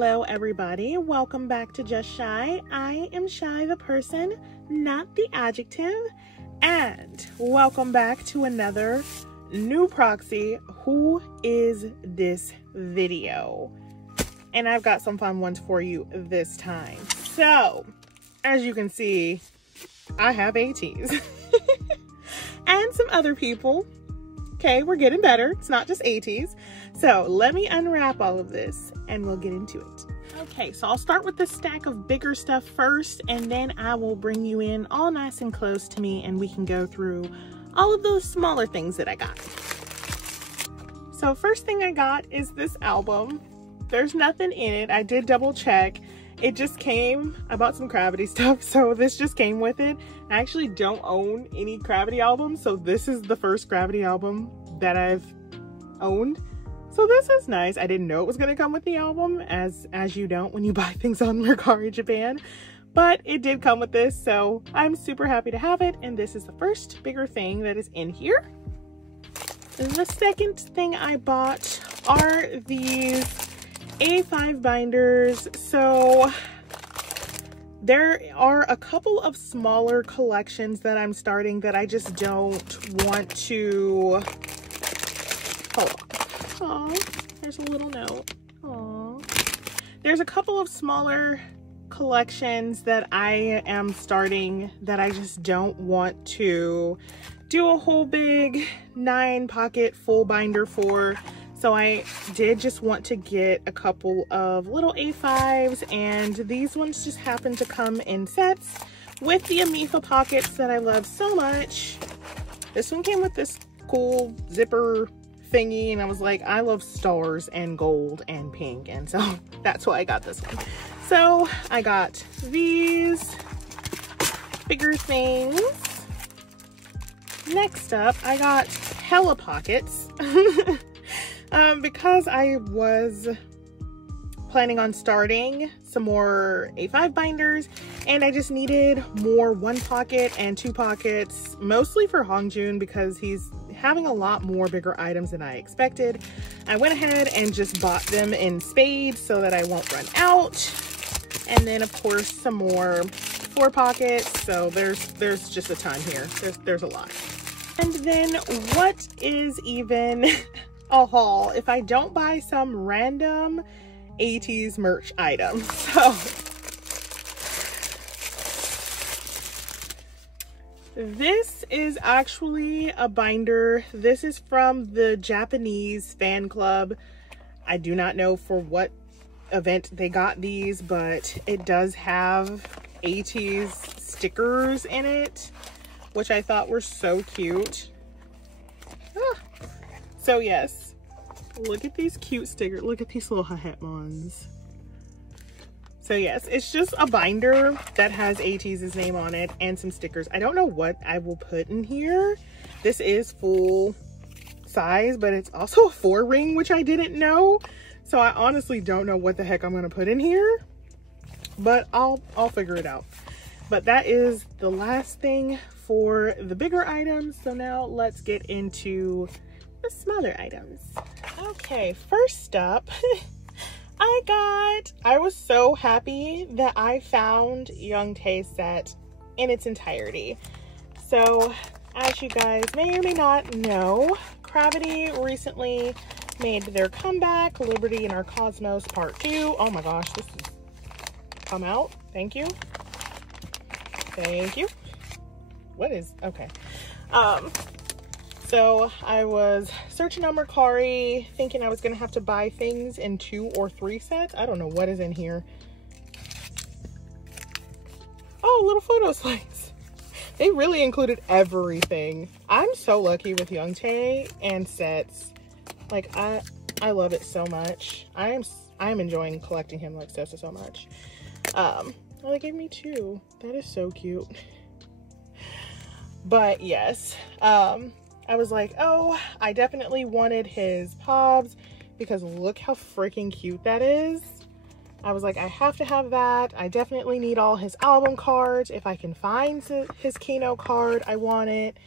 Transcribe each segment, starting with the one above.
Hello everybody, welcome back to Just Shy. I am Shy the person, not the adjective, and welcome back to another new Proxy Who Is This video. And I've got some fun ones for you this time. So, as you can see, I have Ateez and some other people. Okay, we're getting better. It's not just Ateez. So let me unwrap all of this and we'll get into it. Okay, so I'll start with the stack of bigger stuff first, and then I will bring you in all nice and close to me and we can go through all of those smaller things that I got. So first thing I got is this album. There's nothing in it. I did double check. It just came, I bought some Gravity stuff, so this just came with it. I actually don't own any Gravity albums, so this is the first Gravity album that I've owned. So this is nice. I didn't know it was gonna come with the album, as you don't when you buy things on Mercari Japan, but it did come with this, so I'm super happy to have it, and this is the first bigger thing that is in here. The second thing I bought are these A5 binders. So there are a couple of smaller collections that I'm starting that I just don't want to, hold on. Aw, there's a little note. Aw. There's a couple of smaller collections that I am starting that I just don't want to do a whole big 9-pocket full binder for. So I did just want to get a couple of little A5s, and these ones just happen to come in sets with the Amifa pockets that I love so much. This one came with this cool zipper thingy, and I was like, I love stars and gold and pink, and so that's why I got this one. So I got these bigger things. Next up, I got hella pockets. Because I was planning on starting some more A5 binders, and I just needed more 1 pocket and 2 pockets, mostly for Hongjun because he's having a lot more bigger items than I expected. I went ahead and just bought them in spades so that I won't run out. And then of course some more 4 pockets, so there's just a ton here. There's a lot. And then what is even a haul if I don't buy some random Ateez merch item? So this is actually a binder. This is from the Japanese fan club. I do not know for what event they got these, but it does have Ateez stickers in it, which I thought were so cute. So yes, look at these cute stickers. Look at these little Hahetmons. So yes, it's just a binder that has Ateez's name on it and some stickers. I don't know what I will put in here. This is full size, but it's also a 4-ring, which I didn't know. So I honestly don't know what the heck I'm gonna put in here, but I'll figure it out. But that is the last thing for the bigger items. So now let's get into the smaller items. Okay, first up, I was so happy that I found Youngtae's set in its entirety. So as you guys may or may not know, Gravity recently made their comeback, Liberty in Our Cosmos Part 2. Oh my gosh, this has come out. Thank you. Thank you. What is, okay. So I was searching on Mercari, thinking I was gonna have to buy things in 2 or 3 sets. I don't know what is in here. Oh, little photo slides. They really included everything. I'm so lucky with Youngtae and sets. Like I love it so much. I am enjoying collecting him like so much. Well, they gave me 2. That is so cute. But yes, I was like, oh, I definitely wanted his Pobs because look how freaking cute that is. I was like, I have to have that. I definitely need all his album cards. If I can find his Kino card, I want it.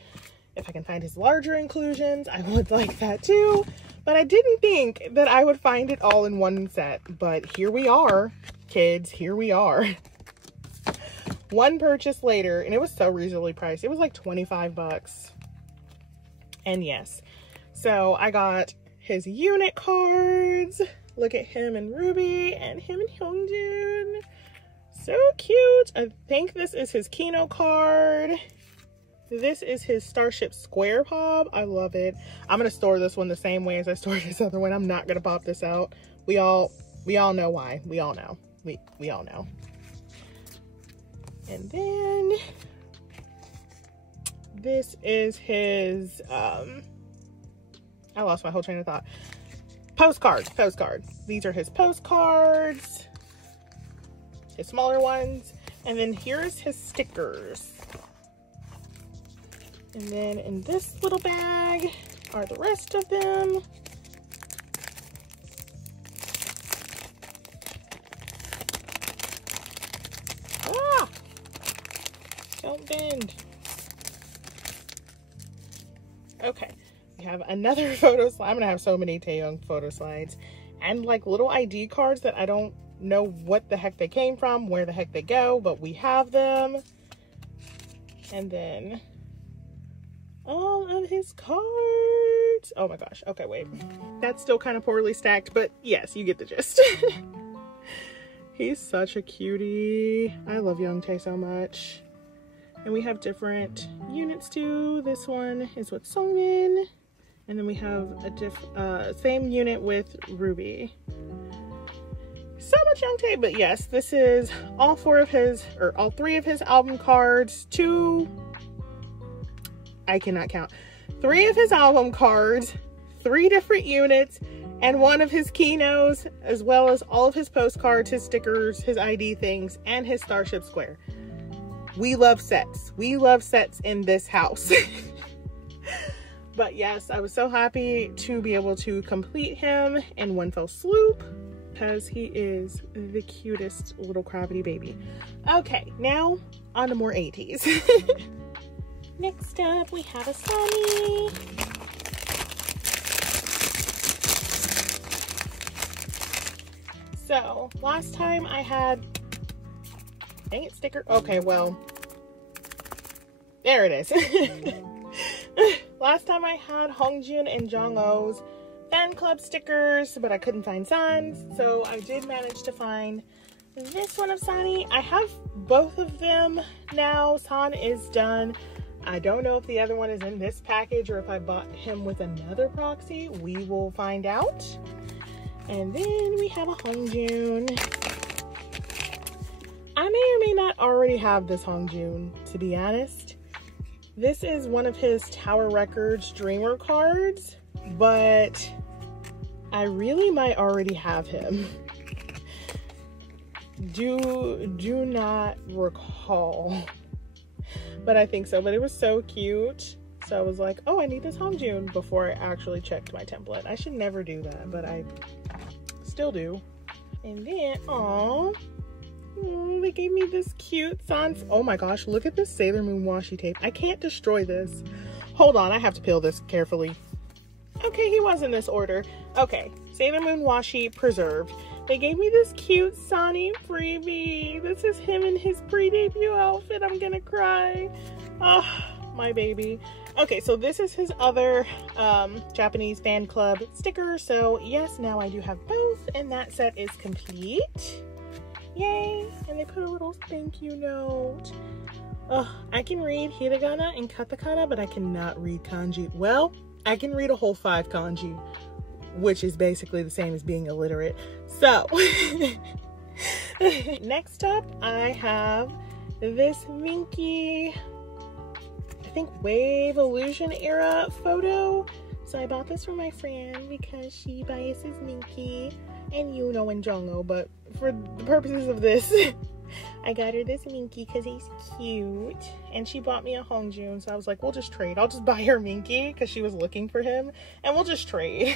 If I can find his larger inclusions, I would like that too. But I didn't think that I would find it all in one set. But here we are, kids. Here we are. One purchase later, and it was so reasonably priced. It was like 25 bucks. And yes, so I got his unit cards. Look at him and Ruby and him and Hyungjin. So cute. I think this is his Kino card. This is his Starship Square pop. I love it. I'm gonna store this one the same way as I stored this other one. I'm not gonna pop this out. We all know why. We all know. We all know. And then this is his I lost my whole train of thought. Postcards. These are his postcards, his smaller ones. And then here's his stickers. And then in this little bag are the rest of them. Ah! Don't bend. Okay. We have another photo slide. I'm gonna have so many Taeyong photo slides. And like little ID cards that I don't know what the heck they came from, where the heck they go, but we have them. And then all of his cards. Oh my gosh. Okay, wait. That's still kind of poorly stacked, but yes, you get the gist. He's such a cutie. I love Youngtae so much. And we have different units too. This one is with Songmin. And then we have a same unit with Ruby. So much Youngtae, but yes, this is all three of his album cards. I cannot count. 3 of his album cards, 3 different units, and 1 of his Kinos, as well as all of his postcards, his stickers, his ID things, and his Starship Square. We love sets. We love sets in this house. But yes, I was so happy to be able to complete him in one fell swoop because he is the cutest little Gravity baby. Okay, now on to more Ateez. Next up, we have a Sunny. So, last time I had, dang it, sticker. Okay, well, there it is. Last time I had Hongjun and Jongho's fan club stickers, but I couldn't find Sun's. So I did manage to find this one of Sunny. I have both of them now. Sun is done. I don't know if the other one is in this package or if I bought him with another proxy. We will find out. And then we have a Hongjun. I may or may not already have this Hongjun, to be honest. This is one of his Tower Records Dreamer cards, but I really might already have him. Do not recall, but I think so. But it was so cute, so I was like, oh, I need this Hongjun before I actually checked my template. I should never do that, but I still do. And then, oh, they gave me this cute sans. Oh my gosh, look at this Sailor Moon washi tape. I can't destroy this. Hold on, I have to peel this carefully. Okay, he was in this order. Okay, Sailor Moon washi preserved. They gave me this cute Sunny freebie. This is him in his pre-debut outfit. I'm gonna cry. Oh, my baby. Okay, so this is his other Japanese fan club sticker. So yes, now I do have both, and that set is complete. Yay! And they put a little thank you note. I can read hiragana and katakana, but I cannot read kanji. Well, I can read a whole 5 kanji, which is basically the same as being illiterate. So, next up, I have this Minky, I think Wave Illusion era photo. So I bought this for my friend because she biases Minky and Yuno and Jongho, but for the purposes of this, I got her this Minky because he's cute, and she bought me a Hongjun, so I was like, we'll just trade. I'll just buy her Minky because she was looking for him, and we'll just trade.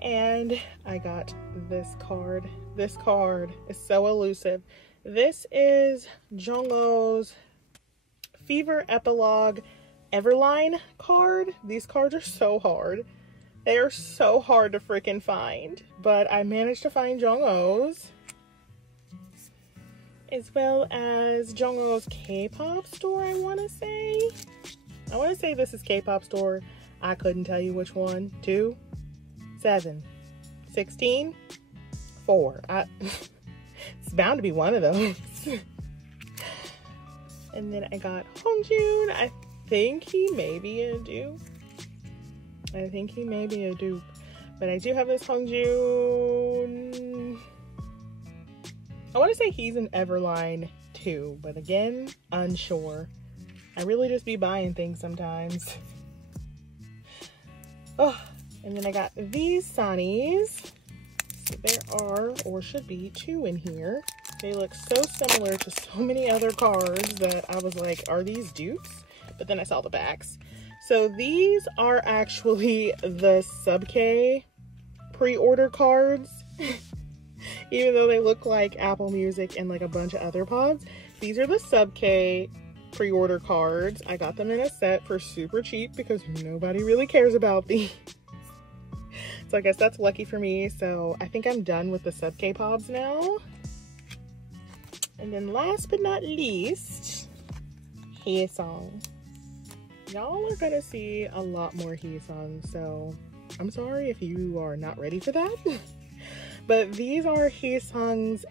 And I got this card. This card is so elusive. This is Jongho's Fever Epilogue Everline card. These cards are so hard. They are so hard to freaking find, but I managed to find Jong-O's, as well as Jong-O's K-pop store, I want to say. I want to say this is K-pop store. I couldn't tell you which one. 2, 7, 16, 4. It's bound to be one of those. And then I got Hongjoon. I think he may be a dupe. But I do have this Hongjoon. I want to say he's an Everline too, but again, unsure. I really just be buying things sometimes. Oh, and then I got these Sonnies. So there are, or should be, 2 in here. They look so similar to so many other cards that I was like, are these dupes? But then I saw the backs. So these are actually the Sub-K pre-order cards. Even though they look like Apple Music and like a bunch of other pods. These are the Sub-K pre-order cards. I got them in a set for super cheap because nobody really cares about these. So I guess that's lucky for me. So I think I'm done with the Sub-K pods now. And then last but not least, Haesung. Y'all are gonna see a lot more Haesung, so I'm sorry if you are not ready for that. But these are Haesung's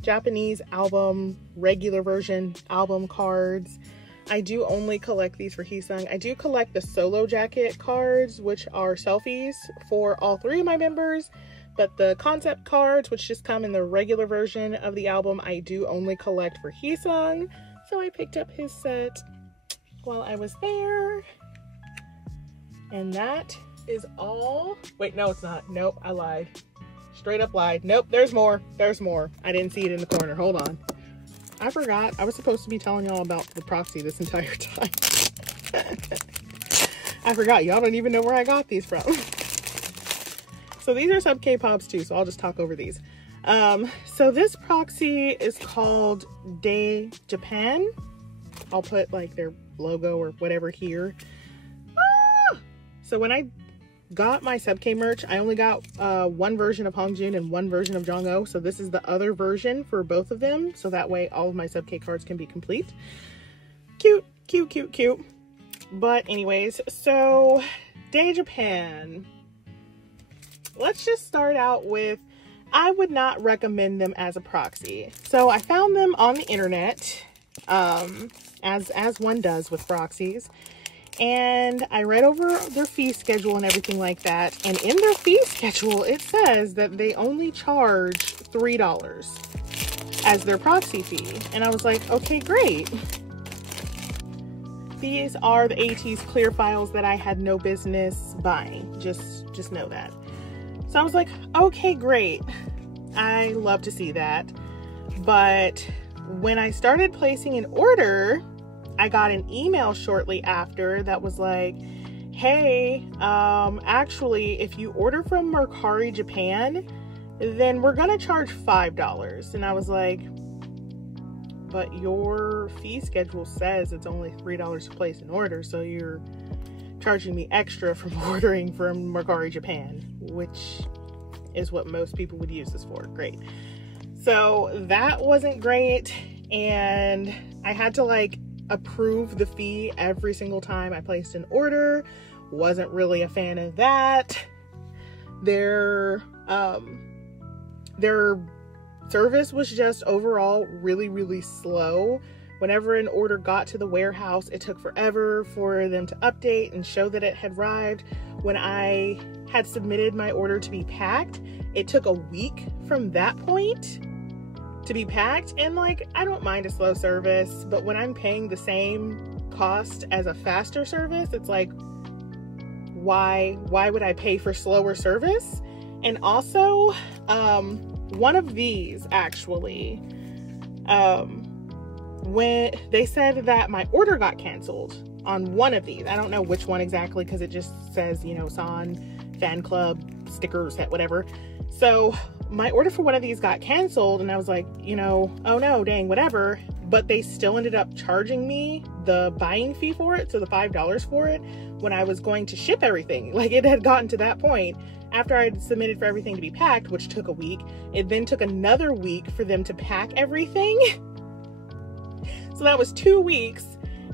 Japanese album, regular version album cards. I do only collect these for Haesung. I do collect the solo jacket cards, which are selfies for all 3 of my members. But the concept cards, which just come in the regular version of the album, I do only collect for Haesung. So I picked up his set while I was there. And that is all. Wait, no, it's not. Nope, I lied. Straight up lied. Nope, there's more. There's more. I didn't see it in the corner. Hold on. I forgot. I was supposed to be telling y'all about the Proxy this entire time. I forgot. Y'all don't even know where I got these from. So these are sub K-pops too, so I'll just talk over these. So this Proxy is called DeJapan. I'll put like their logo or whatever here. So when I got my sub-K merch, I only got one version of Hongjoon and one version of Jong-O. So this is the other version for both of them. So that way all of my sub-K cards can be complete. Cute, cute, cute, cute. But anyways, so DeJapan. Let's just start out with, I would not recommend them as a proxy. So I found them on the internet, as one does with proxies. And I read over their fee schedule and everything like that. And in their fee schedule, it says that they only charge $3 as their proxy fee. And I was like, okay, great. These are the Ateez clear files that I had no business buying. Just know that. So I was like, okay, great. I love to see that. But when I started placing an order, I got an email shortly after that was like, hey, actually, if you order from Mercari Japan, then we're gonna charge $5. And I was like, but your fee schedule says it's only $3 to place an order, so you're charging me extra from ordering from Mercari Japan, which is what most people would use this for. Great. So that wasn't great, and I had to like approve the fee every single time I placed an order. Wasn't really a fan of that. Their service was just overall really, really slow. Whenever an order got to the warehouse, it took forever for them to update and show that it had arrived. When I had submitted my order to be packed, it took a week from that point to be packed. And like, I don't mind a slow service, but when I'm paying the same cost as a faster service, it's like, why would I pay for slower service? And also, one of these actually, when they said that my order got canceled on one of these, I don't know which one exactly, because it just says, you know, San fan club sticker set, whatever. So my order for one of these got canceled, and I was like, you know, oh no, dang, whatever. but they still ended up charging me the buying fee for it, so the $5 for it, when I was going to ship everything. Like, it had gotten to that point. After I had submitted for everything to be packed, which took a week, it then took another week for them to pack everything. So that was 2 weeks.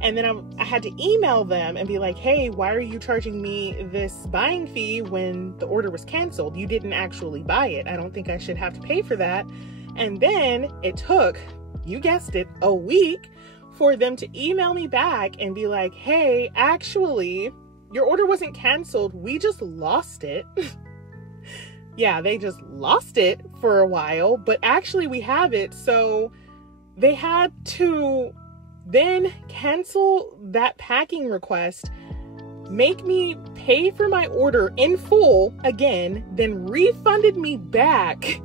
And then I had to email them and be like, hey, why are you charging me this buying fee when the order was canceled? You didn't actually buy it. I don't think I should have to pay for that. And then it took, you guessed it, a week for them to email me back and be like, hey, actually, your order wasn't canceled. We just lost it. Yeah, they just lost it for a while, but actually we have it. So they had to then cancel that packing request, make me pay for my order in full again, then refunded me back.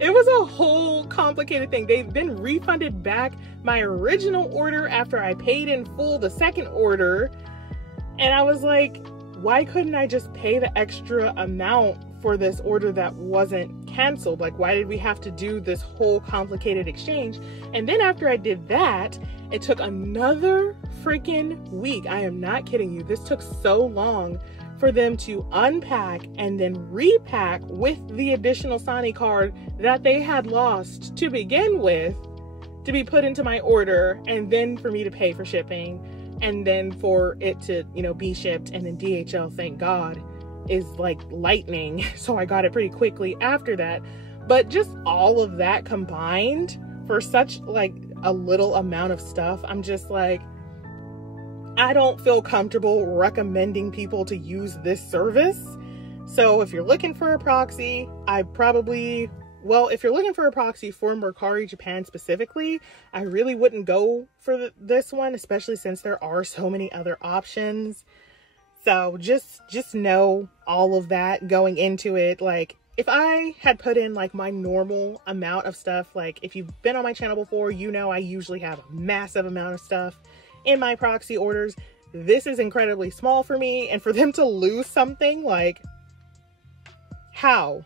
It was a whole complicated thing. They then refunded back my original order after I paid in full the second order. And I was like, why couldn't I just pay the extra amount for this order that wasn't canceled? Like, why did we have to do this whole complicated exchange? And then after I did that, it took another freaking week. I am not kidding you. This took so long for them to unpack and then repack with the additional Sani card that they had lost to begin with, to be put into my order, and then for me to pay for shipping, and then for it to, you know, be shipped. And then DHL, thank God, is like lightning. So I got it pretty quickly after that. But just all of that combined for such like a little amount of stuff, I'm just like, I don't feel comfortable recommending people to use this service. So if you're looking for a proxy, if you're looking for a proxy for Mercari Japan specifically, I really wouldn't go for this one, especially since there are so many other options. So just know all of that going into it. Like, if I had put in like my normal amount of stuff, like if you've been on my channel before, you know I usually have a massive amount of stuff in my proxy orders. This is incredibly small for me, and for them to lose something, like, how?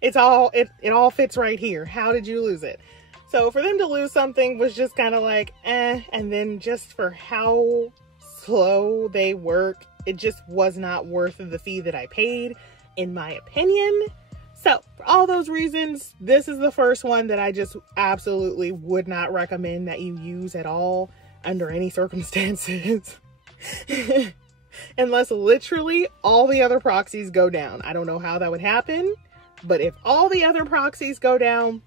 It all fits right here. How did you lose it? So for them to lose something was just kind of like, eh. And then just for how slow they work, it just was not worth the fee that I paid, in my opinion. So for all those reasons, this is the first one that I just absolutely would not recommend that you use at all under any circumstances. Unless literally all the other proxies go down. I don't know how that would happen, but if all the other proxies go down,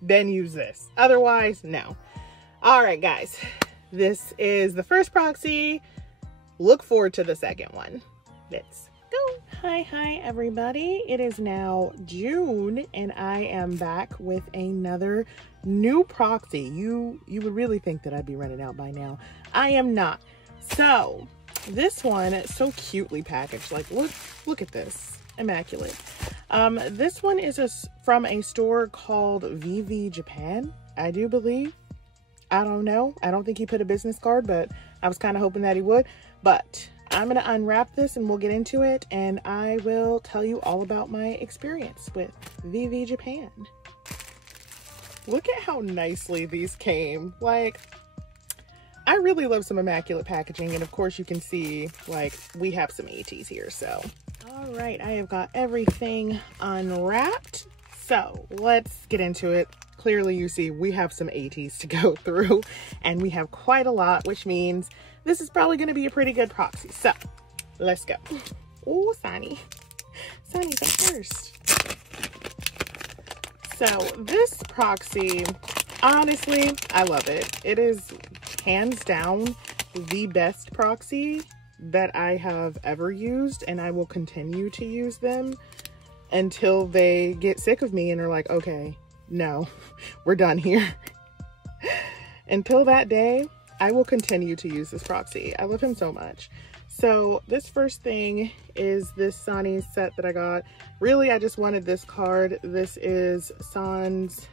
then use this. Otherwise, no. All right, guys, this is the first proxy. Look forward to the second one. Let's go. Hi everybody. It is now June and I am back with another new proxy. You would really think that I'd be running out by now. I am not. So this one is so cutely packaged. Like, look at this. Immaculate. This one is from a store called vvJapan, I do believe. I don't know. I don't think he put a business card, but I was kind of hoping that he would. But I'm going to unwrap this and we'll get into it, and I will tell you all about my experience with vvJapan. Look at how nicely these came. Like, I really love some immaculate packaging, and of course you can see, like, we have some Ateez here, so. All right, I have got everything unwrapped, so let's get into it. Clearly you see we have some Ateez to go through, and we have quite a lot, which means this is probably going to be a pretty good proxy. So let's go. Oh, Sunny's up first. So this proxy, honestly, I love it. It is hands down the best proxy that I have ever used, and I will continue to use them until they get sick of me and are like, okay, no, we're done here. Until that day, I will continue to use this proxy. I love him so much. So this first thing is this Sani set that I got. Really, I just wanted this card. This is San's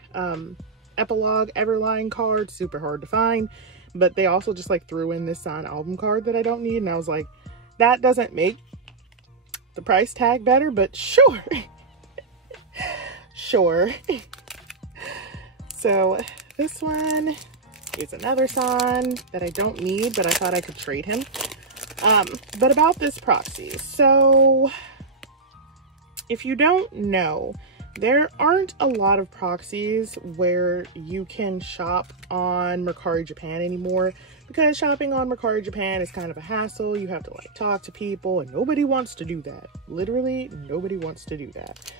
epilogue Everline card. Super hard to find, but they also just like threw in this San album card that I don't need, and I was like, that doesn't make the price tag better, but sure. Sure. So this one is another San that I don't need, but I thought I could trade him. But about this proxy, so if you don't know, there aren't a lot of proxies where you can shop on Mercari Japan anymore, because shopping on Mercari Japan is kind of a hassle. You have to like talk to people, and nobody wants to do that. Literally, nobody wants to do that.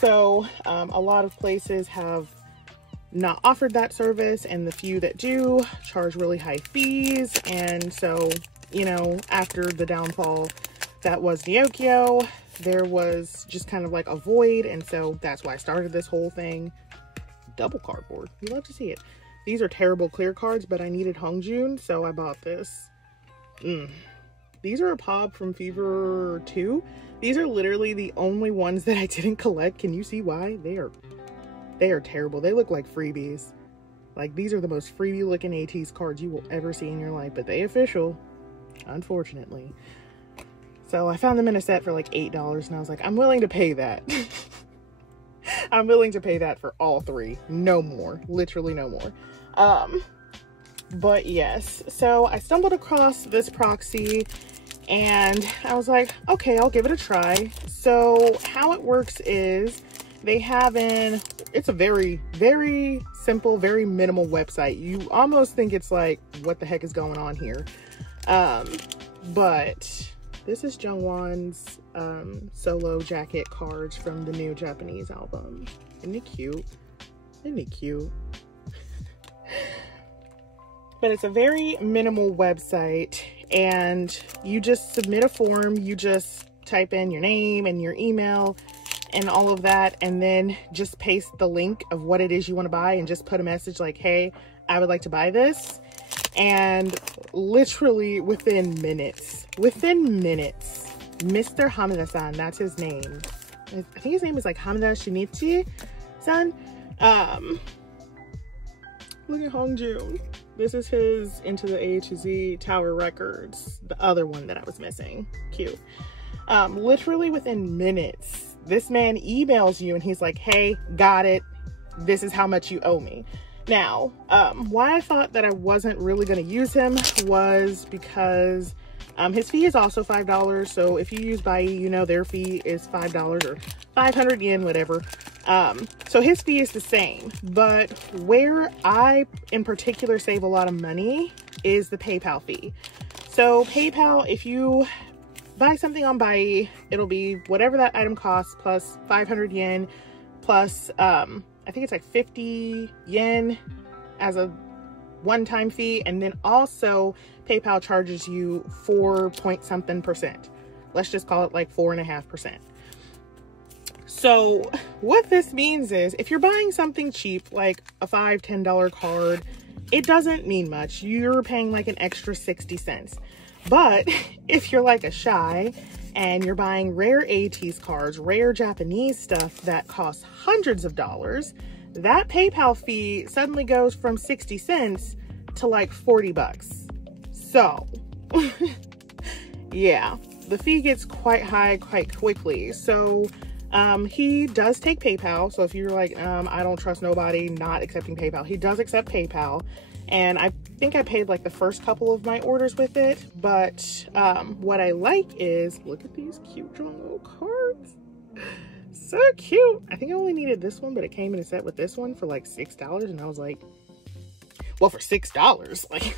So a lot of places have not offered that service, and the few that do charge really high fees. And so, you know, after the downfall that was Neokyo, there was just kind of like a void, and so that's why I started this whole thing. Double cardboard, you love to see it. These are terrible clear cards, but I needed Hongjun, so I bought this. These are a pop from Fever 2. These are literally the only ones that I didn't collect. Can you see why? They are terrible. They look like freebies. Like, these are the most freebie looking Ateez cards you will ever see in your life, but they official, unfortunately. So I found them in a set for like $8, and I was like, I'm willing to pay that. I'm willing to pay that for all three. No more. Literally no more. But yes, so I stumbled across this proxy, and I was like, okay, I'll give it a try. So how it works is they have it's a very, very simple, very minimal website. You almost think it's like, what the heck is going on here? But this is Jungwon's solo jacket cards from the new Japanese album. Isn't he cute? Isn't he cute? But it's a very minimal website, and you just submit a form. You just type in your name and your email and all of that, and then just paste the link of what it is you want to buy, and just put a message like, hey, I would like to buy this. And literally within minutes, Mr. Hamada-san, that's his name. I think his name is like Hamada Shinichi-san. Look at Hongjun. This is his Into the A to Z Tower Records, the other one that I was missing. Cute. Literally within minutes, this man emails you and he's like, hey, got it. This is how much you owe me. Now, why I thought that I wasn't really going to use him was because his fee is also $5. So if you use Bai, you know their fee is $5 or 500 yen, whatever. So his fee is the same. But where I in particular save a lot of money is the PayPal fee. So PayPal, if you buy something on Bai, it'll be whatever that item costs plus 500 yen plus I think it's like 50 yen as a one-time fee, and then also PayPal charges you 4-point-something%. Let's just call it like 4.5%. So what this means is if you're buying something cheap, like a $5, $10 card, it doesn't mean much. You're paying like an extra 60 cents. But if you're like a Shy and you're buying rare Ateez cards, rare Japanese stuff that costs hundreds of dollars, that PayPal fee suddenly goes from 60 cents to like 40 bucks. So yeah, the fee gets quite high quite quickly. So he does take PayPal. So if you're like, I don't trust nobody not accepting PayPal, he does accept PayPal. And I think I paid like the first couple of my orders with it. But what I like is, look at these cute little cards. So cute. I think I only needed this one, but it came in a set with this one for like $6. And I was like, well, for $6, like,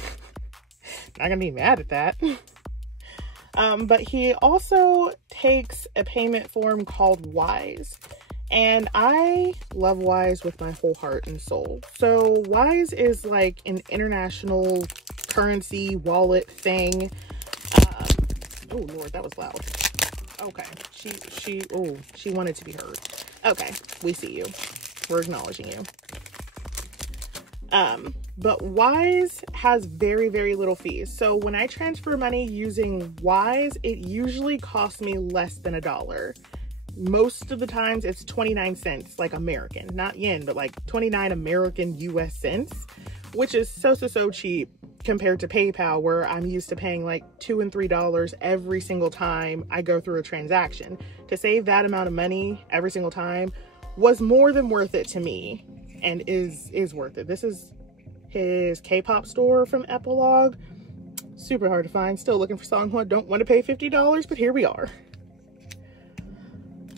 not gonna be mad at that. But he also takes a payment form called Wise. And I love Wise with my whole heart and soul. So Wise is like an international currency wallet thing. Oh Lord, that was loud. Okay, she wanted to be heard. Okay, we see you. We're acknowledging you. But Wise has very, very little fees. So when I transfer money using Wise, it usually costs me less than $1. Most of the times it's 29 cents, like American, not yen, but like 29 American US cents, which is so cheap compared to PayPal, where I'm used to paying like $2 and $3 every single time I go through a transaction. To save that amount of money every single time, was more than worth it to me, and is worth it. This is his K-pop store from Epilogue. Super hard to find. Still looking for Songhwa. Don't want to pay $50, but here we are.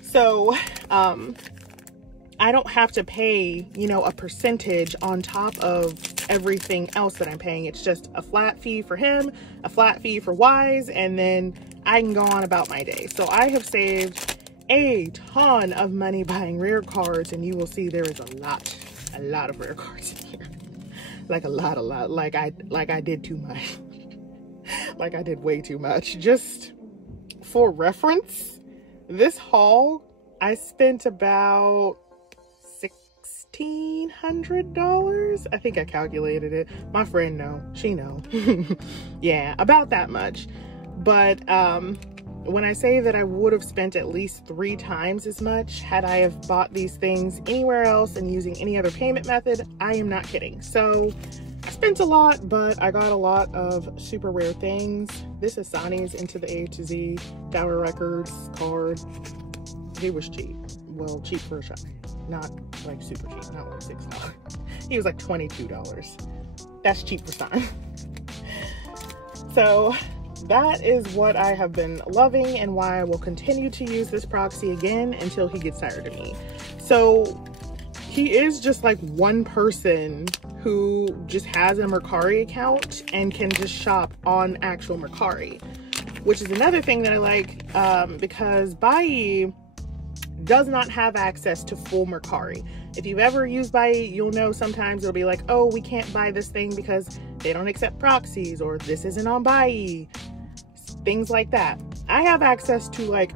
So, I don't have to pay, you know, a percentage on top of everything else that I'm paying. It's just a flat fee for him, a flat fee for Wise, and then I can go on about my day. So I have saved a ton of money buying rare cards, and you will see there is a lot of rare cards in here. Like a lot. Like I did too much. Like I did way too much. Just for reference, this haul, I spent about $1,600. I think I calculated it. My friend know, she know. Yeah, about that much. But when I say that I would have spent at least 3 times as much had I have bought these things anywhere else and using any other payment method, I am not kidding. So I spent a lot, but I got a lot of super rare things. This is Sonny's Into the A to Z Tower Records card. He was cheap. Well, cheap for a shot. Not like super cheap, not like $6. He was like $22. That's cheap for Sonny. So that is what I have been loving and why I will continue to use this proxy again until he gets tired of me. So he is just like one person who just has a Mercari account and can just shop on actual Mercari, which is another thing that I like, because Bai does not have access to full Mercari. If you've ever used Bai, you'll know sometimes it'll be like, oh, we can't buy this thing because they don't accept proxies, or this isn't on Bai, things like that. I have access to like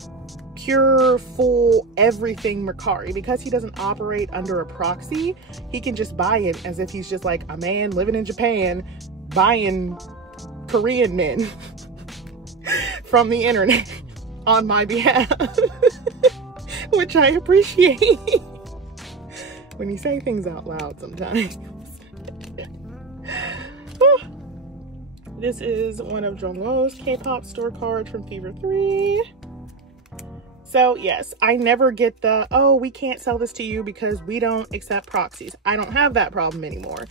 pure, full, everything Mercari. Because he doesn't operate under a proxy, he can just buy it as if he's just like a man living in Japan buying Korean men from the internet on my behalf. Which I appreciate when you say things out loud sometimes. This is one of Jongwoo's K-pop store cards from Fever 3. So yes, I never get the, oh, we can't sell this to you because we don't accept proxies. I don't have that problem anymore.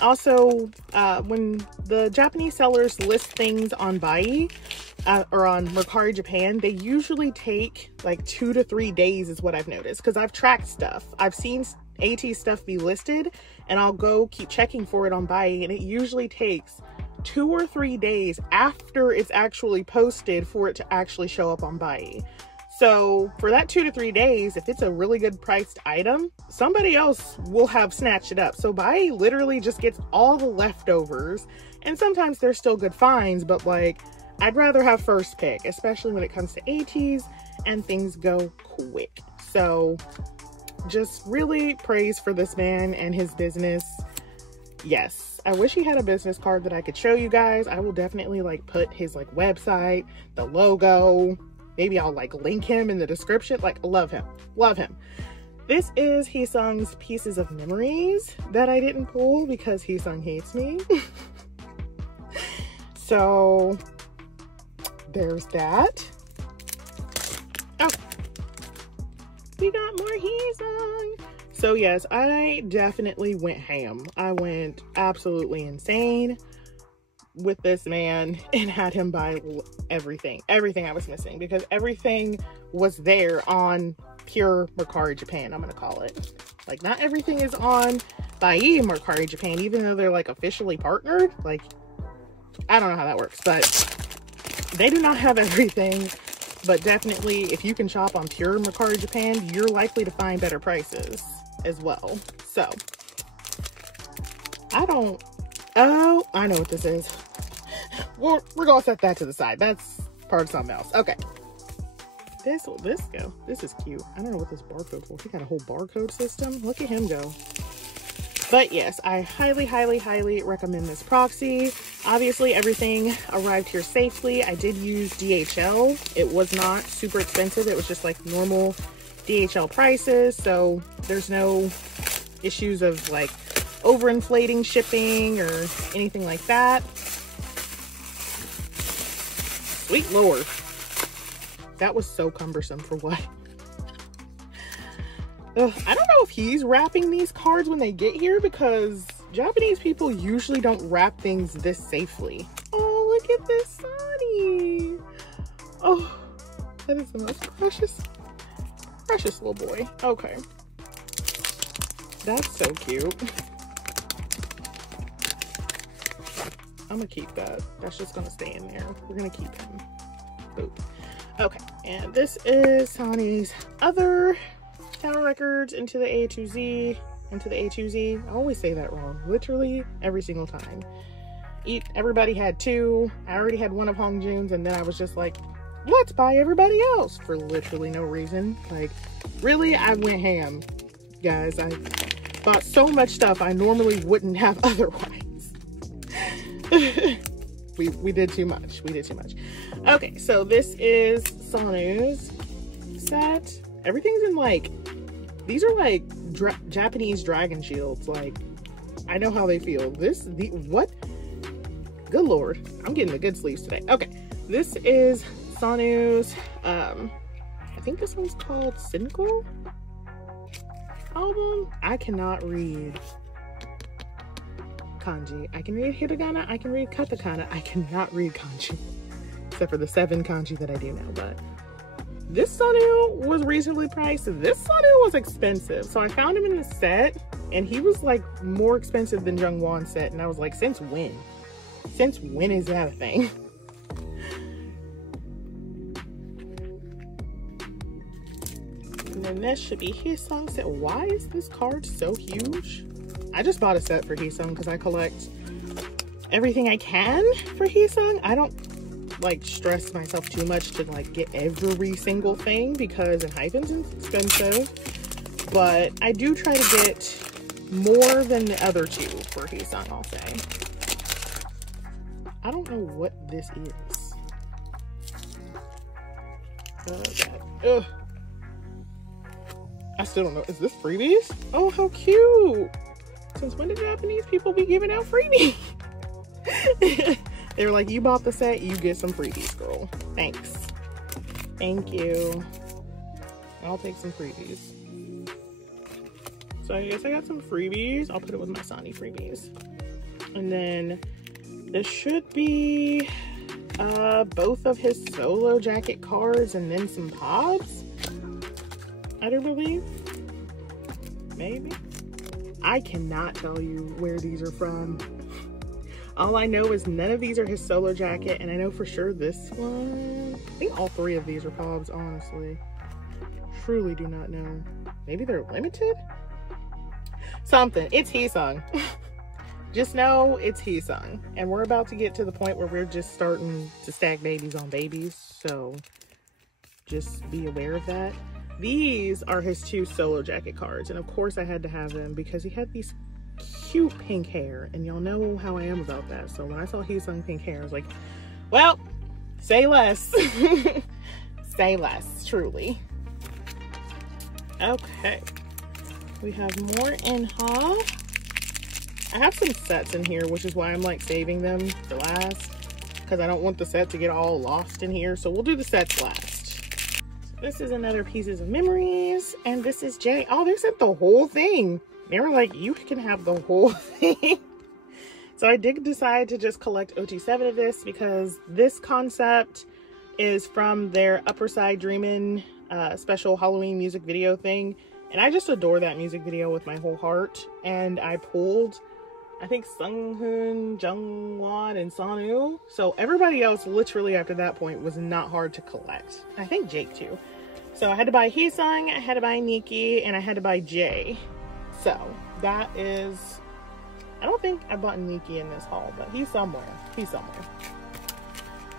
Also, when the Japanese sellers list things on Bai, or on Mercari Japan, they usually take like 2 to 3 days is what I've noticed, because I've tracked stuff. I've seen Ateez stuff be listed and I'll go keep checking for it on Bai, and it usually takes 2 or 3 days after it's actually posted for it to actually show up on Bai. So for that 2 to 3 days, if it's a really good priced item, somebody else will have snatched it up. So Bai literally just gets all the leftovers, and sometimes they're still good finds, but like, I'd rather have first pick, especially when it comes to Ateez and things go quick. So just really praise for this man and his business. Yes, I wish he had a business card that I could show you guys. I will definitely like put his like website, the logo, maybe I'll like link him in the description. Like, love him, love him. This is Heesung's Pieces of Memories that I didn't pull because Heesung hates me. So there's that. Oh, we got more Heesung. So yes, I definitely went ham. I went absolutely insane with this man and had him buy everything I was missing, because everything was there on pure Mercari Japan, I'm gonna call it. Like, not everything is on Bai Mercari Japan, even though they're like officially partnered. Like, I don't know how that works, but they do not have everything. But definitely, if you can shop on pure Mercari Japan, you're likely to find better prices as well. So I know what this is. We're gonna set that to the side. That's part of something else. Okay, this go. This is cute. I don't know what this barcode for. He got a whole barcode system. Look at him go. But yes, I highly, highly, highly recommend this proxy. Obviously, everything arrived here safely. I did use DHL. It was not super expensive. It was just like normal DHL prices. So there's no issues of like overinflating shipping or anything like that. Sweet Lord. That was so cumbersome for what? Ugh, I don't know if he's wrapping these cards when they get here, because Japanese people usually don't wrap things this safely. Oh, look at this Sonny. Oh, that is the most precious little boy. Okay. That's so cute. I'm gonna keep that. That's just gonna stay in there. We're gonna keep him. Boop. Okay, and this is Sonny's other tower records into the A to Z. Into the A to Z. I always say that wrong. Literally every single time. Everybody had 2. I already had one of Hong Jun's, and then I was just like, let's buy everybody else for literally no reason. Like, really, I went ham, guys. I bought so much stuff I normally wouldn't have otherwise. we did too much. We did too much. Okay, so this is Sanu's set. Everything's in like, these are like Japanese dragon shields. Like, I know how they feel. What? Good Lord. I'm getting the good sleeves today. Okay, this is Sanu's, I think this one's called Sinko album. I cannot read kanji. I can read hiragana, I can read katakana, I cannot read kanji. Except for the 7 kanji that I do know, but this Sanu was reasonably priced. This Sanu was expensive. So I found him in the set, and he was like more expensive than Jungwon's set, and I was like, since when? Since when is that a thing? And then this should be Haesung set. Why is this card so huge? I just bought a set for Haesung because I collect everything I can for Haesung. I don't like stress myself too much to like get every single thing, because in hyphens it's expensive, but I do try to get more than the other 2 for Haesung, I'll say. I don't know what this is. Oh God. Ugh. I still don't know. Is this freebies? Oh, how cute. Since when did Japanese people be giving out freebies? They were like, you bought the set, you get some freebies, girl. Thanks. Thank you. I'll take some freebies. So I guess I got some freebies. I'll put it with my Sonny freebies. And then this should be both of his solo jacket cards and then some pods, I do believe. Maybe. I cannot tell you where these are from. All I know is none of these are his solo jacket, and I know for sure this one. I think all 3 of these are pods, honestly. Truly do not know. Maybe they're limited? Something. It's Haesung. Just know it's Haesung. And we're about to get to the point where we're just starting to stack babies on babies, so just be aware of that. These are his 2 solo jacket cards, and of course I had to have them because he had these cute pink hair, and y'all know how I am about that. So when I saw Haesung pink hair, I was like, well, say less. Say less, truly. Okay, we have more in haul. I have some sets in here, which is why I'm like saving them for last, because I don't want the set to get all lost in here. So we'll do the sets last. So this is another Pieces of Memories, and this is Jay. Oh, they sent the whole thing. They were like, you can have the whole thing. So I did decide to just collect OT7 of this, because this concept is from their Upper Side Dreamin' special Halloween music video thing. And I just adore that music video with my whole heart. And I pulled, I think, Sunghoon, Jungwon, and Sanu. So everybody else literally after that point was not hard to collect. I think Jake too. So I had to buy Haesung, I had to buy Nikki, and I had to buy Jay. So that is, I don't think I bought Nikki in this haul, but he's somewhere. He's somewhere.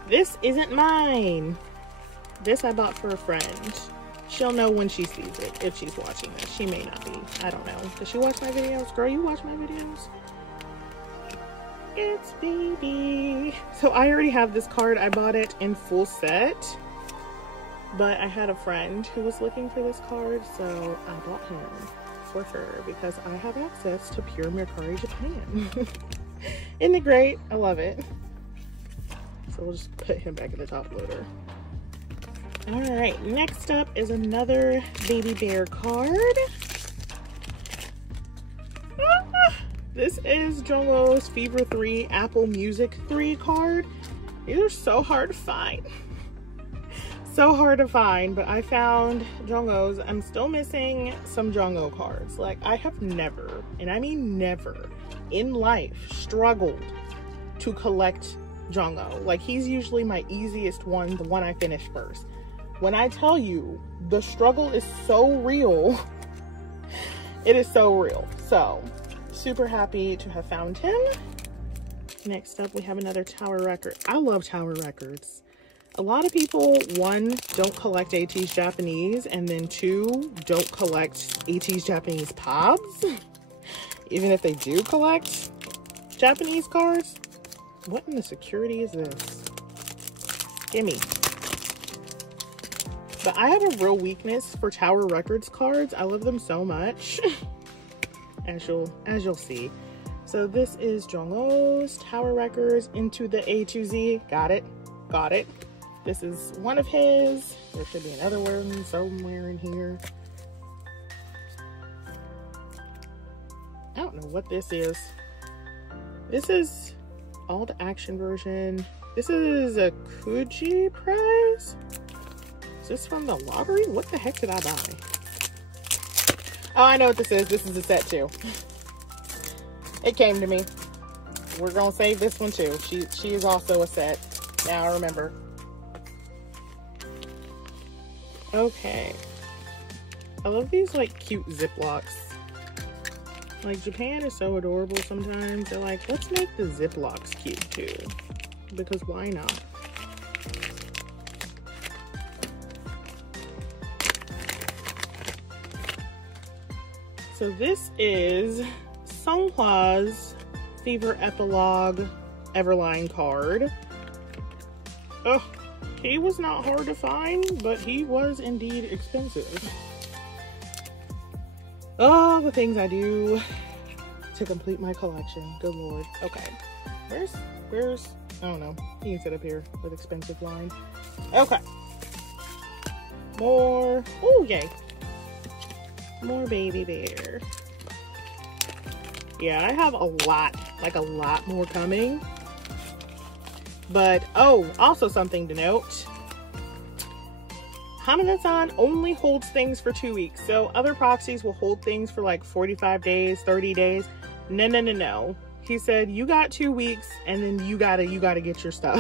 This isn't mine. This I bought for a friend. She'll know when she sees it, if she's watching this. She may not be. I don't know. Does she watch my videos? Girl, you watch my videos? It's baby. So I already have this card. I bought it in full set. But I had a friend who was looking for this card, so I bought him for her because I have access to pure Mercari Japan. Isn't it great? I love it. So we'll just put him back in the top loader. All right, next up is another baby bear card. This is Jungkook's Fever 3 Apple Music 3 card. These are so hard to find. So hard to find, but I found Jungkook's. I'm still missing some Jungkook cards. Like, I have never, and I mean never, in life struggled to collect Jungkook. Like, he's usually my easiest one, the one I finish first. When I tell you the struggle is so real, it is so real. So, super happy to have found him. Next up, we have another Tower record. I love Tower records. A lot of people, one, don't collect Ateez Japanese, and then two, don't collect Ateez Japanese pobs. Even if they do collect Japanese cards. What in the security is this? Gimme. But I have a real weakness for Tower Records cards. I love them so much. as you'll see. So this is Jungkook's Tower Records Into the A to Z. Got it. Got it. This is one of his. There should be another one somewhere in here. I don't know what this is. This is all the action version. This is a Kuji prize. Is this from the lottery? What the heck did I buy? Oh, I know what this is. This is a set too. It came to me. We're gonna save this one too. She is also a set. Now I remember. Okay. I love these like cute Ziplocs. Like, Japan is so adorable sometimes. They're like, let's make the Ziplocs cute too. Because why not? So this is Songhwa's Fever Epilogue Everline card. Oh, he was not hard to find, but he was indeed expensive. Oh, the things I do to complete my collection. Good Lord. Okay. Where's, I don't know. You can sit up here with expensive line. Okay. More. Oh, yay. More baby bear. Yeah, I have a lot, like a lot more coming. But, oh, also something to note. Hamada-san only holds things for 2 weeks. So other proxies will hold things for like 45 days, 30 days. No, no, no, no. He said, you got 2 weeks and then you gotta get your stuff.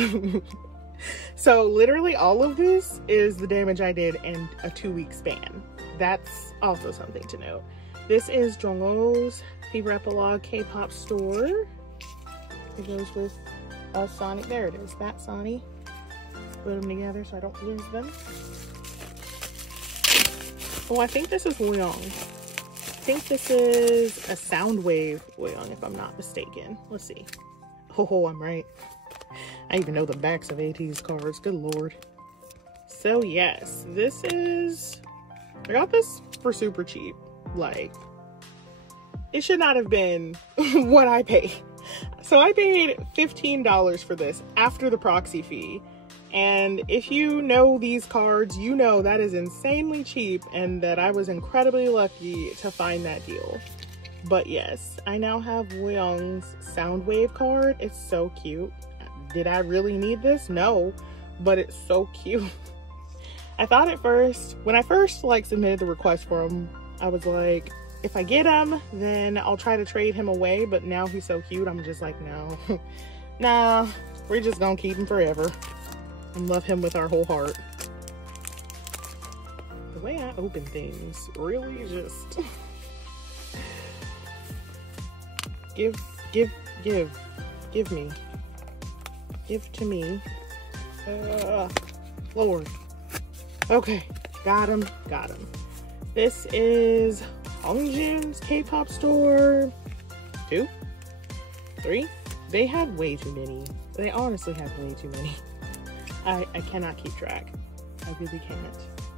So literally all of this is the damage I did in a 2-week span. That's also something to note. This is Jungkook's Fever Epilogue K-pop store. It goes with a Sonic. There it is. That Sonic. Put them together so I don't lose them. Oh, I think this is Woyoung. I think this is a Soundwave Woyoung, if I'm not mistaken. Let's see. Oh, I'm right. I even know the backs of Ateez cards. Good Lord. So yes, this is... I got this for super cheap. Like, it should not have been what I paid. So I paid $15 for this after the proxy fee. And if you know these cards, you know that is insanely cheap and that I was incredibly lucky to find that deal. But yes, I now have Woyoung's Soundwave card. It's so cute. Did I really need this? No, but it's so cute. I thought at first, when I first like submitted the request for him, I was like, if I get him, then I'll try to trade him away. But now he's so cute, I'm just like, no. Nah, we're just gonna keep him forever and love him with our whole heart. The way I open things really just give me. Give to me. Lord. Okay, got him. This is Hongjin's K-pop store. 2? 3? They had way too many. They honestly have way too many. I cannot keep track. I really can't.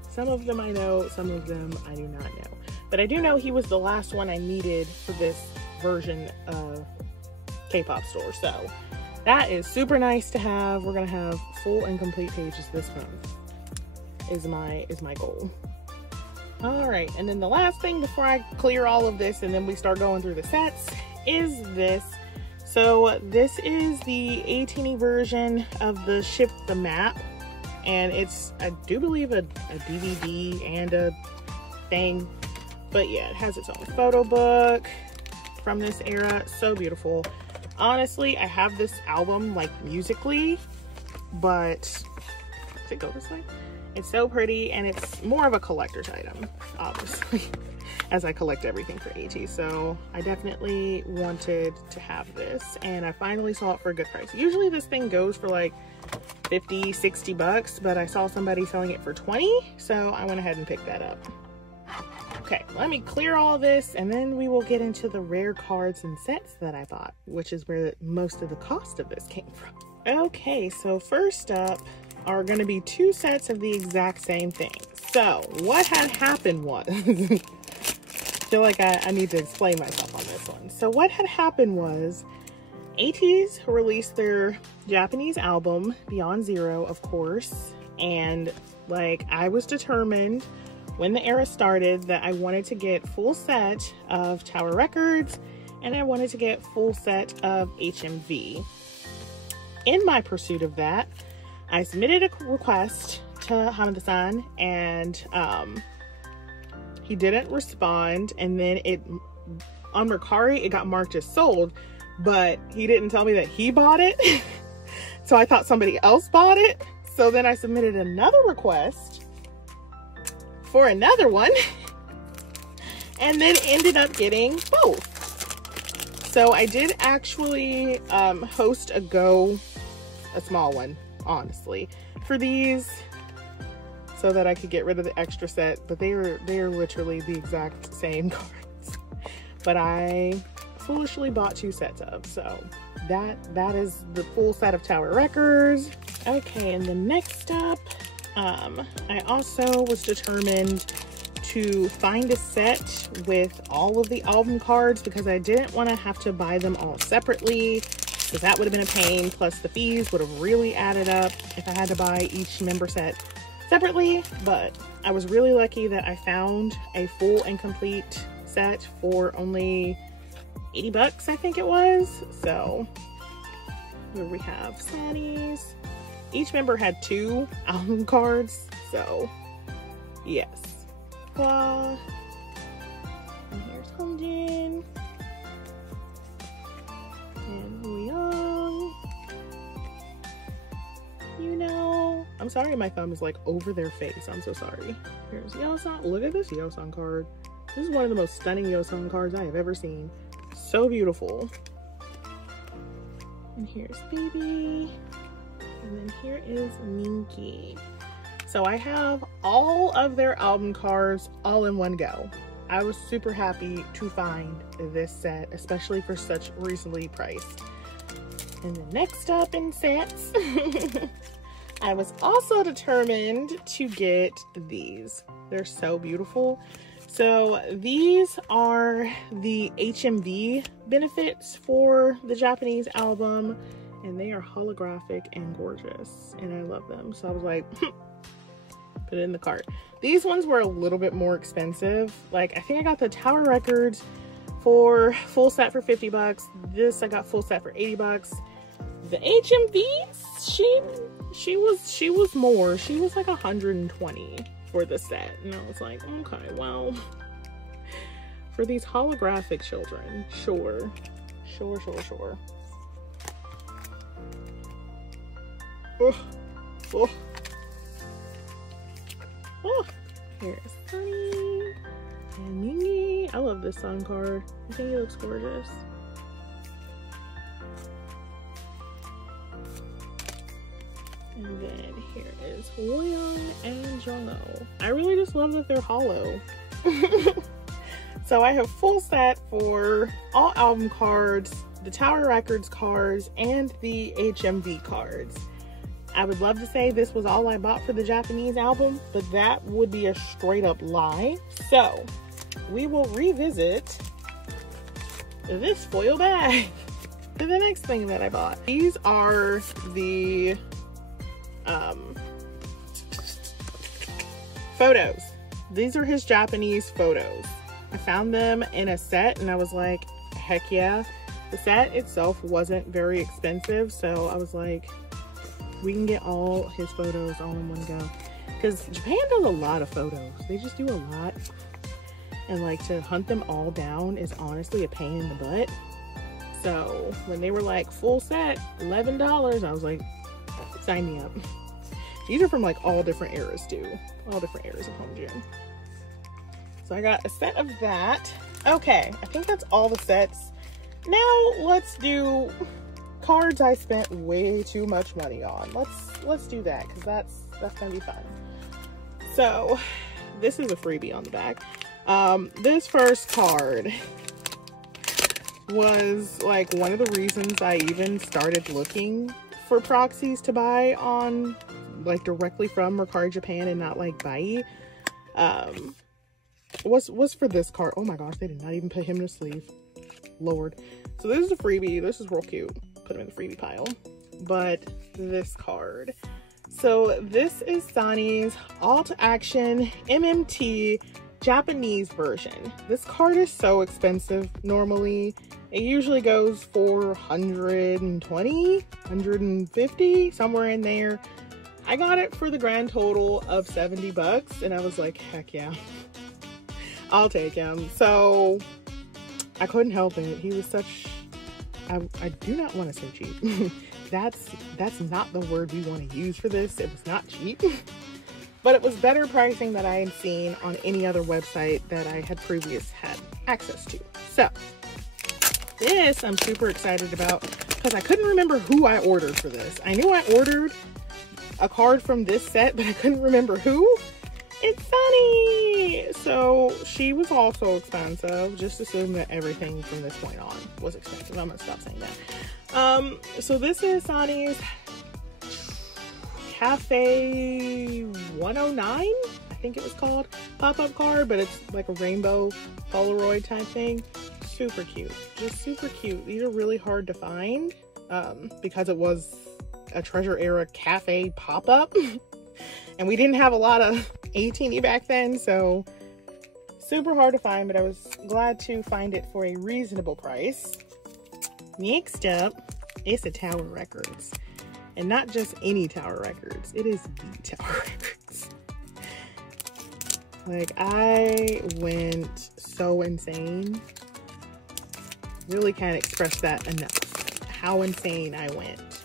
Some of them I know, some of them I do not know. But I do know he was the last one I needed for this version of K-pop store. So that is super nice to have. We're gonna have full and complete pages this month. Is my goal. All right, and then the last thing before I clear all of this and then we start going through the sets is this. So this is the A-teeny version of the Ship the Map, and it's, I do believe, a DVD and a thing, but yeah, it has its own photo book from this era. So beautiful. Honestly, I have this album like musically, but does it go this way? It's so pretty, and it's more of a collector's item, obviously, as I collect everything for Ateez. So I definitely wanted to have this, and I finally saw it for a good price. Usually this thing goes for like 50, 60 bucks, but I saw somebody selling it for 20, so I went ahead and picked that up. Okay, let me clear all this, and then we will get into the rare cards and sets that I bought, which is where most of the cost of this came from. Okay, so first up are going to be 2 sets of the exact same thing. So what had happened was, I feel like I need to explain myself on this one. So what had happened was, Ateez released their Japanese album, Beyond Zero, of course, and like I was determined when the era started that I wanted to get full set of Tower Records, and I wanted to get full set of HMV. In my pursuit of that, I submitted a request to Hamada-san, and he didn't respond, and then on Mercari it got marked as sold, but he didn't tell me that he bought it. So I thought somebody else bought it. So then I submitted another request for another one, and then ended up getting both. So I did actually host a small one, honestly, for these, so that I could get rid of the extra set, but they are literally the exact same cards, but I foolishly bought 2 sets of, so that is the full set of Tower Records. Okay, and the next up, I also was determined to find a set with all of the album cards, because I didn't want to have to buy them all separately, because that would have been a pain, plus the fees would have really added up if I had to buy each member set separately. But I was really lucky that I found a full and complete set for only 80 bucks, I think it was. So here we have Saddies. Each member had 2 album cards, so yes. And here's Hongjin. And Huyoung. You know, I'm sorry my thumb is like over their face. I'm so sorry. Here's Yeosang. Look at this Yeosang card. This is one of the most stunning Yeosang cards I have ever seen. So beautiful. And here's Baby. And then here is Minky. So I have all of their album cards all in one go. I was super happy to find this set, especially for such recently priced. And then next up in sets, I was also determined to get these. They're so beautiful. So these are the HMV benefits for the Japanese album, and they are holographic and gorgeous, and I love them. So I was like, put it in the cart. These ones were a little bit more expensive. Like, I think I got the Tower Records for full set for 50 bucks. This I got full set for 80 bucks. The HMVs, she was more. She was like 120 for the set, and I was like, okay, well, for these holographic children, sure. Oh, here's Sunny and Mimi. I love this song card. I think it looks gorgeous. And then here is Huyoung and Jongho. I really just love that they're hollow. So I have full set for all album cards, the Tower Records cards, and the HMV cards. I would love to say this was all I bought for the Japanese album, but that would be a straight up lie. So we will revisit this foil bag for the next thing that I bought. These are the photos. These are his Japanese photos. I found them in a set and I was like, heck yeah. The set itself wasn't very expensive, so I was like, we can get all his photos all in one go. Because Japan does a lot of photos. They just do a lot. And like to hunt them all down is honestly a pain in the butt. So when they were like full set, $11, I was like, sign me up. These are from like all different eras too. All different eras of Hongjun. So I got a set of that. Okay, I think that's all the sets. Now let's do cards I spent way too much money on. Let's do that, because that's gonna be fun. So this is a freebie on the back. This first card was like one of the reasons I even started looking for proxies to buy on like directly from Mercari Japan and not like Bai. Was for this card. Oh my gosh, they did not even put him in a sleeve. Lord. So this is a freebie. This is real cute. Put him in the freebie pile. But this card. So this is Sony's Alt Action MMT Japanese version. This card is so expensive normally. It usually goes for 120, 150, somewhere in there. I got it for the grand total of 70 bucks and I was like, heck yeah, I'll take him. So I couldn't help it. He was such, I do not want to say cheap. That's not the word we want to use for this. It was not cheap, but it was better pricing that I had seen on any other website that I had previously had access to. So this I'm super excited about because I couldn't remember who I ordered for this. I knew I ordered a card from this set, but I couldn't remember who. It's Sunny! So she was also expensive. Just assume that everything from this point on was expensive. I'm gonna stop saying that. So this is Sunny's Cafe 109, I think it was called. Pop-up card, but it's like a rainbow Polaroid type thing. Super cute. Just super cute. These are really hard to find because it was a Treasure Era cafe pop-up. And we didn't have a lot of 18E back then, so super hard to find, but I was glad to find it for a reasonable price. Next up, it's a Tower Records. And not just any Tower Records, it is the Tower Records. Like, I went so insane. Really can't express that enough. How insane I went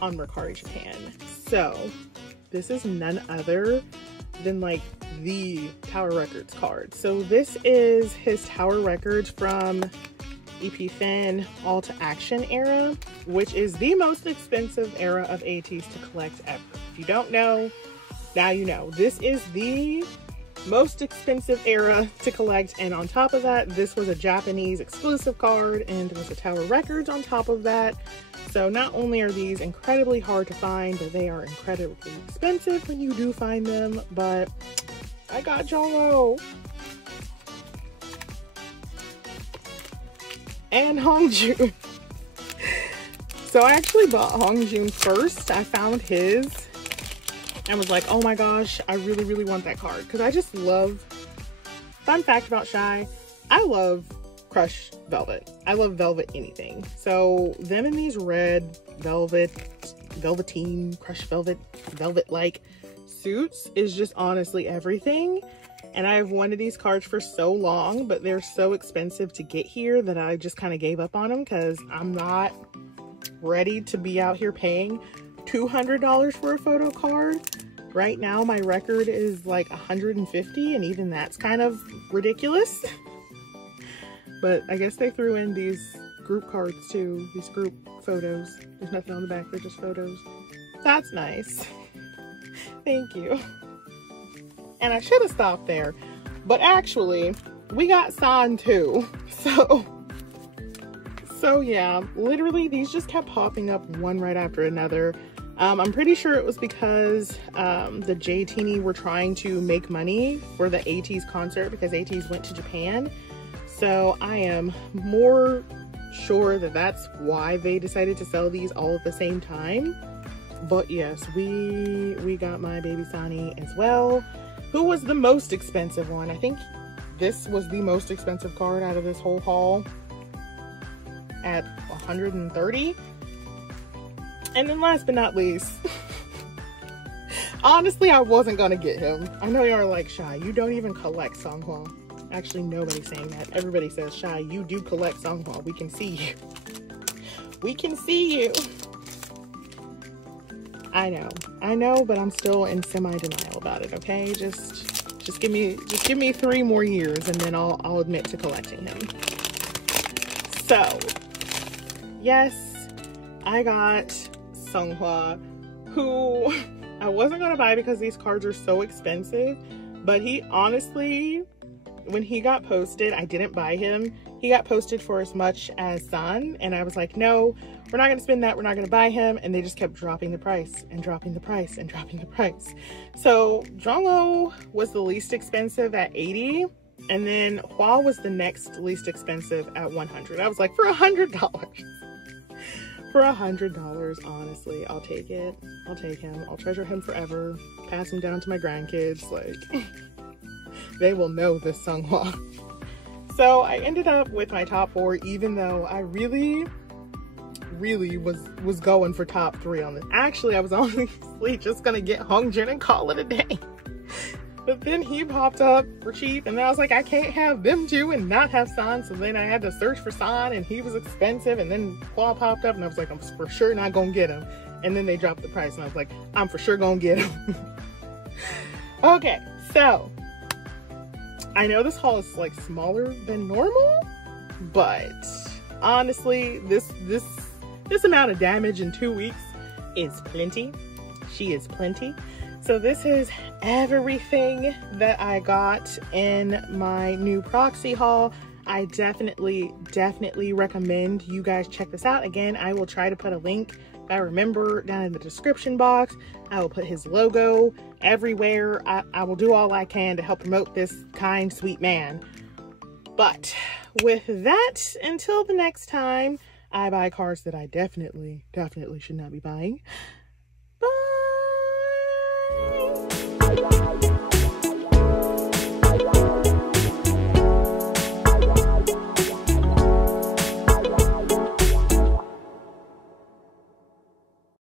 on Mercari Japan. So this is none other than like the Tower Records card. So this is his Tower Records from EP Fin Alt Action era, which is the most expensive era of Ateez to collect ever. If you don't know, now you know. This is the most expensive era to collect, and on top of that, this was a Japanese exclusive card and there was a Tower Records on top of that. So not only are these incredibly hard to find, but they are incredibly expensive when you do find them. But I got Jolo and Hongjun. So I actually bought Hongjun first. I found his and was like, oh my gosh, I really, really want that card. Because I just love, fun fact about Shy, I love Crush Velvet. I love velvet anything. So them in these red velveteen, Crush Velvet, velvet-like suits is just honestly everything. And I've wanted these cards for so long, but they're so expensive to get here that I just kind of gave up on them because I'm not ready to be out here paying $200 for a photo card. Right now my record is like $150, and even that's kind of ridiculous. But I guess they threw in these group cards too, these group photos. There's nothing on the back, they're just photos. That's nice. Thank you. And I should have stopped there, but actually we got San too. So yeah, literally these just kept popping up one right after another. I'm pretty sure it was because the JTini were trying to make money for the Ateez concert because Ateez went to Japan. So I am more sure that that's why they decided to sell these all at the same time. But yes, we got my baby Sani as well. Who was the most expensive one? I think this was the most expensive card out of this whole haul. at 130. And then last but not least, honestly, I wasn't gonna get him. I know y'all are like, Shy, you don't even collect Songhwa. Actually, nobody's saying that. Everybody says, Shy, you do collect Songhwa. We can see you. We can see you. I know, but I'm still in semi-denial about it, okay? Just give me 3 more years and then I'll admit to collecting him. So, yes, I got Songhwa, who I wasn't gonna buy because these cards are so expensive, but he honestly, when he got posted, I didn't buy him. He got posted for as much as San, and I was like, no, we're not gonna spend that, we're not gonna buy him, and they just kept dropping the price and dropping the price and dropping the price. So Jongho was the least expensive at 80, and then Hwa was the next least expensive at 100. I was like, for $100. For $100, honestly, I'll take it. I'll take him. I'll treasure him forever. Pass him down to my grandkids. Like, they will know this Songhwa. So I ended up with my top 4, even though I really was going for top 3 on this. Actually, I was honestly just gonna get Hongjin and call it a day. But then he popped up for cheap, and then I was like, I can't have them two and not have San. So then I had to search for San, and he was expensive, and then Hwa popped up, and I was like, I'm for sure not gonna get him. And then they dropped the price, and I was like, I'm for sure gonna get him. Okay, so I know this haul is like smaller than normal, but honestly, this amount of damage in 2 weeks is plenty. She is plenty. So this is everything that I got in my new proxy haul. I definitely recommend you guys check this out. Again, I will try to put a link, if I remember, down in the description box. I will put his logo everywhere. I will do all I can to help promote this kind, sweet man. But with that, until the next time I buy cards that I definitely should not be buying. Bye!